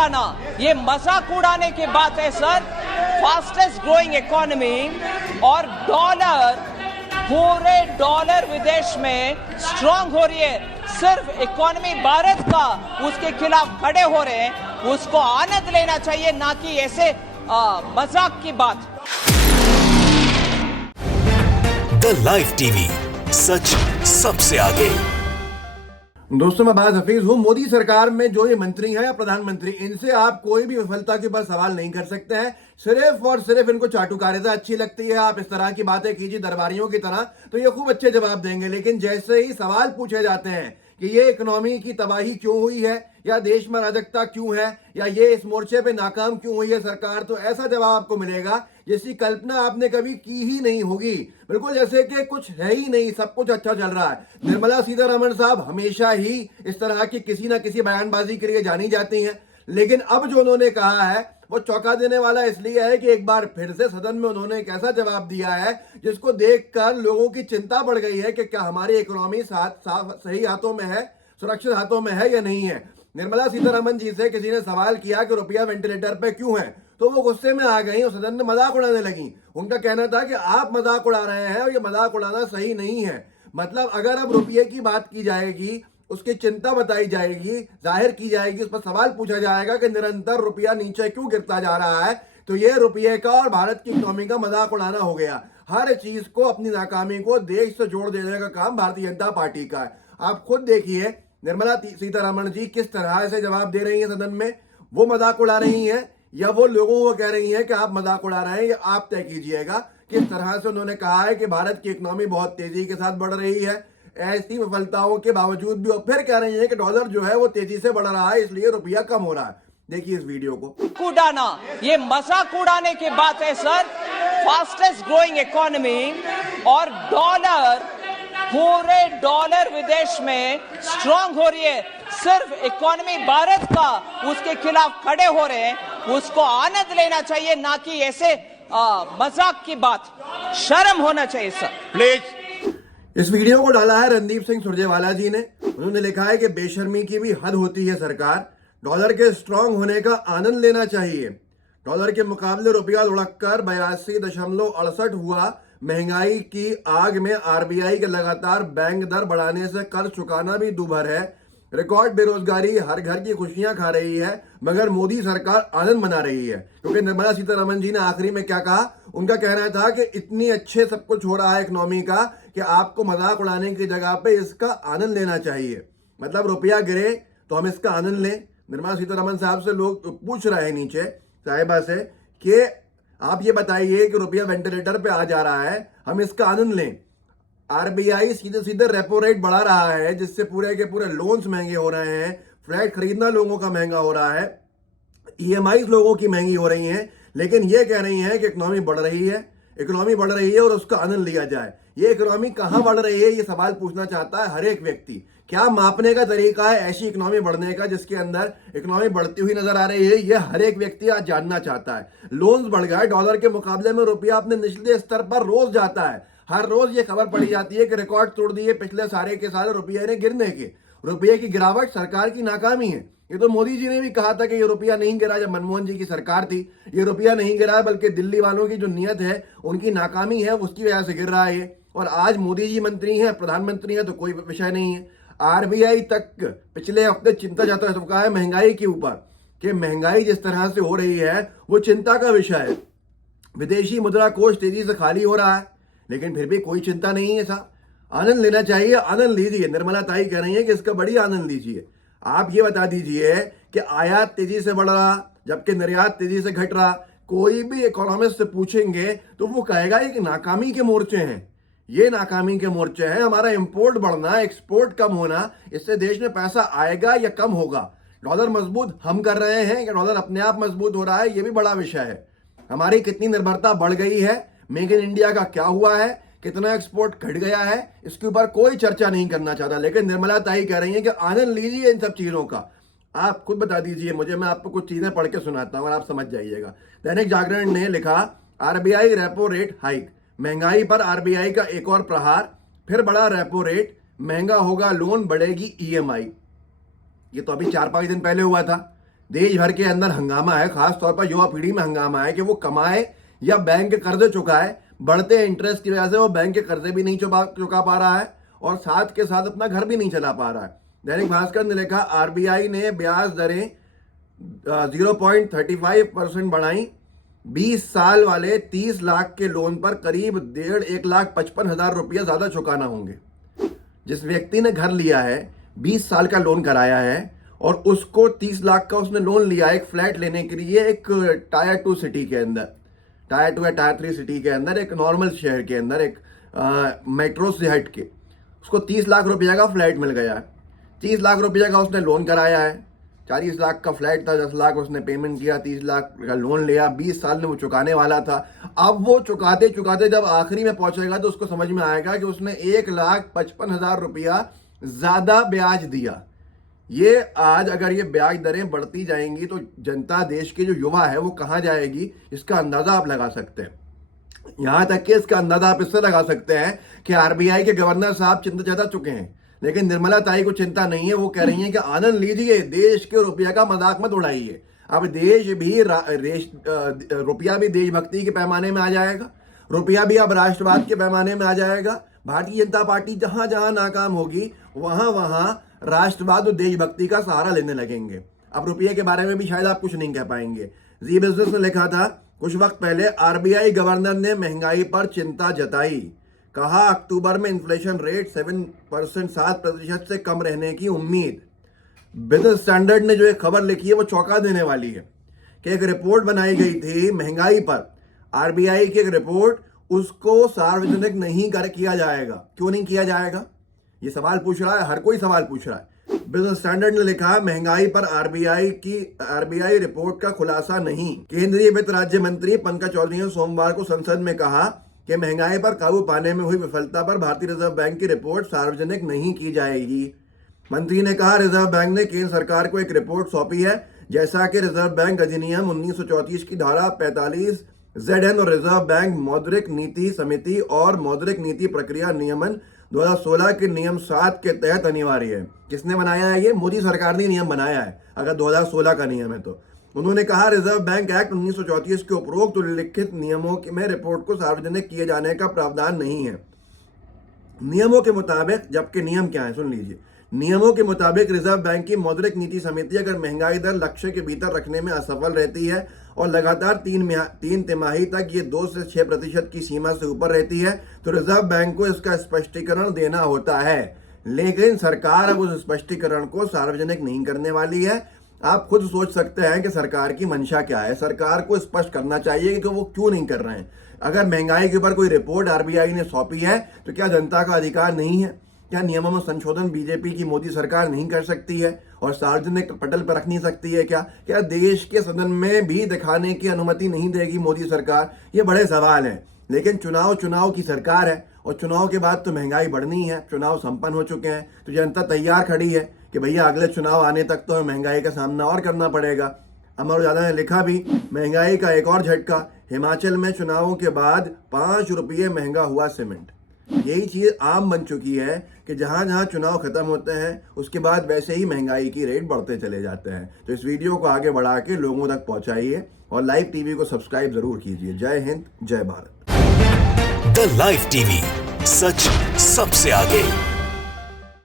उड़ाना, ये मजाक उड़ाने की बात है सर। फास्टेस्ट ग्रोइंग इकोनॉमी और पूरे डॉलर विदेश में स्ट्रांग हो रही है। सिर्फ इकोनॉमी भारत का उसके खिलाफ खड़े हो रहे हैं, उसको आनंद लेना चाहिए, ना कि ऐसे मजाक की बात। द लाइव टीवी, सच सबसे आगे। दोस्तों, मैं बात हफीज हूं। मोदी सरकार में जो ये मंत्री हैं या प्रधानमंत्री, इनसे आप कोई भी विफलता के ऊपर सवाल नहीं कर सकते हैं। सिर्फ और सिर्फ इनको चाटुकारिता अच्छी लगती है। आप इस तरह की बातें कीजिए दरबारियों की तरह, तो ये खूब अच्छे जवाब देंगे। लेकिन जैसे ही सवाल पूछे जाते हैं कि ये इकोनॉमी की तबाही क्यों हुई है, या देश में अराजकता क्यों है, या ये इस मोर्चे पे नाकाम क्यों हुई है सरकार, तो ऐसा जवाब आपको मिलेगा जिसकी कल्पना आपने कभी की ही नहीं होगी। बिल्कुल जैसे कि कुछ है ही नहीं, सब कुछ अच्छा चल रहा है। निर्मला सीतारमण साहब हमेशा ही इस तरह की किसी ना किसी बयानबाजी के लिए जानी जाती हैं, लेकिन अब जो उन्होंने कहा है वो चौंका देने वाला इसलिए है कि एक बार फिर से सदन में उन्होंने एक ऐसा जवाब दिया है जिसको देखकर लोगों की चिंता बढ़ गई है कि क्या हमारी इकोनॉमी सही हाथों में है, सुरक्षित हाथों में है या नहीं है। निर्मला सीतारमण जी से किसी ने सवाल किया कि रुपया वेंटिलेटर पे क्यों है, तो वो गुस्से में आ गई और सदन में मजाक उड़ाने लगी। उनका कहना था कि आप मजाक उड़ा रहे हैं और ये मजाक उड़ाना सही नहीं है। मतलब अगर अब रुपये की बात की जाएगी, उसकी चिंता बताई जाएगी, जाहिर की जाएगी, उस पर सवाल पूछा जाएगा कि निरंतर रुपया नीचे क्यों गिरता जा रहा है, तो ये रुपये का और भारत की इकोनॉमी का मजाक उड़ाना हो गया। हर चीज को, अपनी नाकामी को देश से जोड़ देने का काम भारतीय जनता पार्टी का है। आप खुद देखिए निर्मला सीतारमण जी किस तरह से जवाब दे रही है सदन में। वो मजाक उड़ा रही हैं या वो लोगों को कह रही हैं कि आप मजाक उड़ा रहे हैं, या आप तय कीजिएगा। किस तरह से उन्होंने कहा है कि भारत की इकोनॉमी बहुत तेजी के साथ बढ़ रही है, ऐसी विफलताओं के बावजूद भी, और फिर कह रही है कि डॉलर जो है वो तेजी से बढ़ रहा है, इसलिए रुपया कम हो रहा है। देखिए इस वीडियो को। उड़ाना, ये मजाक उड़ाने की बात है सर। फास्टेस्ट ग्रोइंग इकोनॉमी और पूरे डॉलर विदेश में स्ट्रांग हो रही है। सिर्फ इकोनॉमी भारत का उसके खिलाफ खड़े हो रहे हैं, उसको आनंद लेना चाहिए, ना कि ऐसे मजाक की बात। शर्म होना चाहिए सर, प्लीज। इस वीडियो को डाला है रणदीप सिंह सुरजेवाला जी ने। उन्होंने लिखा है कि बेशर्मी की भी हद होती है सरकार, डॉलर के स्ट्रांग होने का आनंद लेना चाहिए। डॉलर के मुकाबले रुपया लुढ़ककर 82.68 हुआ। महंगाई की आग में आरबीआई के लगातार बैंक दर बढ़ाने से कर्ज चुकाना भी दूभर है। रिकॉर्ड बेरोजगारी हर घर की खुशियां खा रही है, मगर मोदी सरकार आनंद मना रही है। क्योंकि निर्मला सीतारमण जी ने आखिरी में क्या कहा, उनका कहना था कि इतनी अच्छे सब कुछ हो रहा है इकोनॉमी का कि आपको मजाक उड़ाने की जगह पे इसका आनंद लेना चाहिए। मतलब रुपया गिरे तो हम इसका आनंद लें। निर्मला सीतारमण साहब से लोग पूछ रहे हैं नीचे साहिबा से कि आप ये बताइए कि रुपया वेंटिलेटर पे आ जा रहा है, हम इसका आनंद लें। आरबीआई सीधे सीधे रेपो रेट बढ़ा रहा है, जिससे पूरे के पूरे लोन्स महंगे हो रहे हैं, फ्लैट खरीदना लोगों का महंगा हो रहा है, ईएमआई लोगों की महंगी हो रही हैं। लेकिन ये कह रही हैं कि इकोनॉमी बढ़ रही है, इकोनॉमी बढ़ रही है और उसका आनंद लिया जाए। ये इकोनॉमी कहाँ बढ़ रही है, ये सवाल पूछना चाहता है हर एक व्यक्ति। क्या मापने का तरीका है ऐसी इकोनॉमी बढ़ने का जिसके अंदर इकोनॉमी बढ़ती हुई नजर आ रही है, ये हर एक व्यक्ति आज जानना चाहता है। लोन्स बढ़ गए, डॉलर के मुकाबले में रुपया अपने निचले स्तर पर रोज जाता है। हर रोज ये खबर पड़ी जाती है कि रिकॉर्ड तोड़ दिए पिछले सारे के सारे रुपये ने गिरने के। रुपये की गिरावट सरकार की नाकामी है। ये तो मोदी जी ने भी कहा था कि ये रुपया नहीं गिरा जब मनमोहन जी की सरकार थी। ये रुपया नहीं गिरा बल्कि दिल्ली वालों की जो नियत है, उनकी नाकामी है, उसकी वजह से गिर रहा है ये। और आज मोदी जी मंत्री हैं, प्रधानमंत्री हैं, तो कोई विषय नहीं है। आरबीआई तक पिछले हफ्ते चिंता जताया तो कहा है महंगाई के ऊपर कि महंगाई जिस तरह से हो रही है वो चिंता का विषय है। विदेशी मुद्रा कोष तेजी से खाली हो रहा है, लेकिन फिर भी कोई चिंता नहीं है साहब। आनंद लेना चाहिए, आनंद लीजिए। निर्मला ताई कह रही है कि इसका बड़ी आनंद लीजिए। आप ये बता दीजिए कि आयात तेजी से बढ़ रहा जबकि निर्यात तेजी से घट रहा। कोई भी इकोनॉमिस्ट से पूछेंगे तो वो कहेगा कि नाकामी के मोर्चे हैं, ये नाकामी के मोर्चे हैं। हमारा इंपोर्ट बढ़ना, एक्सपोर्ट कम होना, इससे देश में पैसा आएगा या कम होगा। डॉलर मजबूत हम कर रहे हैं या डॉलर अपने आप मजबूत हो रहा है, ये भी बड़ा विषय है। हमारी कितनी निर्भरता बढ़ गई है, मेक इन इंडिया का क्या हुआ है, कितना एक्सपोर्ट घट गया है, इसके ऊपर कोई चर्चा नहीं करना चाहता। लेकिन निर्मला ताई कह रही है कि आनंद लीजिए इन सब चीजों का। आप खुद बता दीजिए मुझे, मैं आपको कुछ चीजें पढ़ के सुनाता हूं और आप समझ जाइएगा। दैनिक जागरण ने लिखा, आरबीआई रेपो रेट हाइक, महंगाई पर आरबीआई का एक और प्रहार, फिर बढ़ा रेपो रेट, महंगा होगा लोन, बढ़ेगी ईएमआई। ये तो अभी 4-5 दिन पहले हुआ था। देश भर के अंदर हंगामा है, खास तौर पर युवा पीढ़ी में हंगामा है कि वो कमाए या बैंक के कर्जे चुकाए। बढ़ते इंटरेस्ट की वजह से वो बैंक के कर्जे भी नहीं चुका पा रहा है और साथ के साथ अपना घर भी नहीं चला पा रहा है। दैनिक भास्कर ने लिखा, आरबीआई ने ब्याज दरें 0.35% बढ़ाई। 20 साल वाले 30 लाख के लोन पर करीब 1,55,000 रुपया ज्यादा चुकाना होंगे। जिस व्यक्ति ने घर लिया है, 20 साल का लोन कराया है और उसको 30 लाख का उसने लोन लिया एक फ्लैट लेने के लिए एक टायर 2 सिटी के अंदर, टायर 2 या टायर 3 सिटी के अंदर, एक नॉर्मल शहर के अंदर, एक मेट्रो से हट के उसको 30 लाख रुपया का फ्लैट मिल गया है। 30 लाख रुपया का उसने लोन कराया है। 40 लाख का फ्लैट था, 10 लाख उसने पेमेंट किया, 30 लाख का लोन लिया, 20 साल में वो चुकाने वाला था। अब वो चुकाते चुकाते जब आखिरी में पहुंचेगा तो उसको समझ में आएगा कि उसने 1,55,000 रुपया ज्यादा ब्याज दिया। ये आज अगर ये ब्याज दरें बढ़ती जाएंगी तो जनता, देश की जो युवा है वो कहाँ जाएगी, इसका अंदाजा आप लगा सकते हैं। यहां तक कि इसका अंदाजा आप इससे लगा सकते हैं कि आरबीआई के गवर्नर साहब चिंता जता चुके हैं, लेकिन निर्मला ताई को चिंता नहीं है। वो कह रही हैं कि आनंद लीजिए, देश के रुपया का मजाक मत उड़ाइए। अब देश भी रुपया भी देशभक्ति के पैमाने में आ जाएगा, रुपया भी अब राष्ट्रवाद के पैमाने में आ जाएगा। भारतीय जनता पार्टी जहां जहां नाकाम होगी वहां वहां राष्ट्रवाद और देशभक्ति का सहारा लेने लगेंगे। अब रुपये के बारे में भी शायद आप कुछ नहीं कह पाएंगे। जी बिजनेस ने लिखा था कुछ वक्त पहले, आरबीआई गवर्नर ने महंगाई पर चिंता जताई। कहा, अक्टूबर में इन्फ्लेशन रेट 7% से कम रहने की उम्मीद। बिजनेस स्टैंडर्ड ने जो एक खबर लिखी है वो चौंका देने वाली है कि एक रिपोर्ट बनाई गई थी महंगाई पर, आरबीआई की एक रिपोर्ट, उसको सार्वजनिक नहीं किया जाएगा। क्यों नहीं किया जाएगा, ये सवाल पूछ रहा है, हर कोई सवाल पूछ रहा है। बिजनेस स्टैंडर्ड ने लिखा, महंगाई पर आरबीआई रिपोर्ट का खुलासा नहीं। केंद्रीय वित्त राज्य मंत्री पंकज चौधरी ने सोमवार को संसद में कहा कि महंगाई पर काबू पाने में हुई विफलता पर भारतीय रिजर्व बैंक की रिपोर्ट सार्वजनिक नहीं की जाएगी। मंत्री ने कहा, रिजर्व बैंक ने केंद्र सरकार को एक रिपोर्ट सौंपी है। जैसा कि रिजर्व बैंक अधिनियम 1934 की धारा 45 ZN और रिजर्व बैंक मौद्रिक नीति समिति और मौद्रिक नीति प्रक्रिया नियमन 2016 के नियम 7 के तहत अनिवार्य है। किसने बनाया है ये? मोदी सरकार ने नियम बनाया है, अगर 2016 का नियम है तो। उन्होंने कहा, रिजर्व बैंक एक्ट 1934 के उपरोक्त उल्लिखित नियमों में रिपोर्ट को सार्वजनिक किए जाने का प्रावधान नहीं है। नियमों के मुताबिक, जबकि नियम क्या है सुन लीजिए, नियमों के मुताबिक रिजर्व बैंक की मौद्रिक नीति समिति अगर महंगाई दर लक्ष्य के भीतर रखने में असफल रहती है और लगातार 3 तिमाही तक ये 2 से 6% की सीमा से ऊपर रहती है तो रिजर्व बैंक को इसका स्पष्टीकरण देना होता है। लेकिन सरकार अब उस स्पष्टीकरण को सार्वजनिक नहीं करने वाली है। आप खुद सोच सकते हैं कि सरकार की मंशा क्या है। सरकार को स्पष्ट करना चाहिए कि वो क्यों नहीं कर रहे हैं। अगर महंगाई के ऊपर कोई रिपोर्ट आरबीआई ने सौंपी है तो क्या जनता का अधिकार नहीं है? क्या नियमों में संशोधन बीजेपी की मोदी सरकार नहीं कर सकती है और सार्वजनिक पटल पर रख नहीं सकती है? क्या देश के सदन में भी दिखाने की अनुमति नहीं देगी मोदी सरकार? ये बड़े सवाल हैं। लेकिन चुनाव की सरकार है और चुनाव के बाद तो महंगाई बढ़नी है। चुनाव संपन्न हो चुके हैं तो जनता तैयार खड़ी है कि भैया अगले चुनाव आने तक तो महंगाई का सामना और करना पड़ेगा। अमर उजाला ने लिखा भी, महंगाई का एक और झटका, हिमाचल में चुनावों के बाद 5 रुपये महंगा हुआ सीमेंट। यही चीज आम बन चुकी है कि जहां जहां चुनाव खत्म होते हैं उसके बाद वैसे ही महंगाई की रेट बढ़ते चले जाते हैं। तो इस वीडियो को आगे बढ़ा के लोगों तक पहुंचाइए और लाइव टीवी को सब्सक्राइब जरूर कीजिए। जय हिंद, जय भारत। द लाइव टीवी, सच सबसे आगे।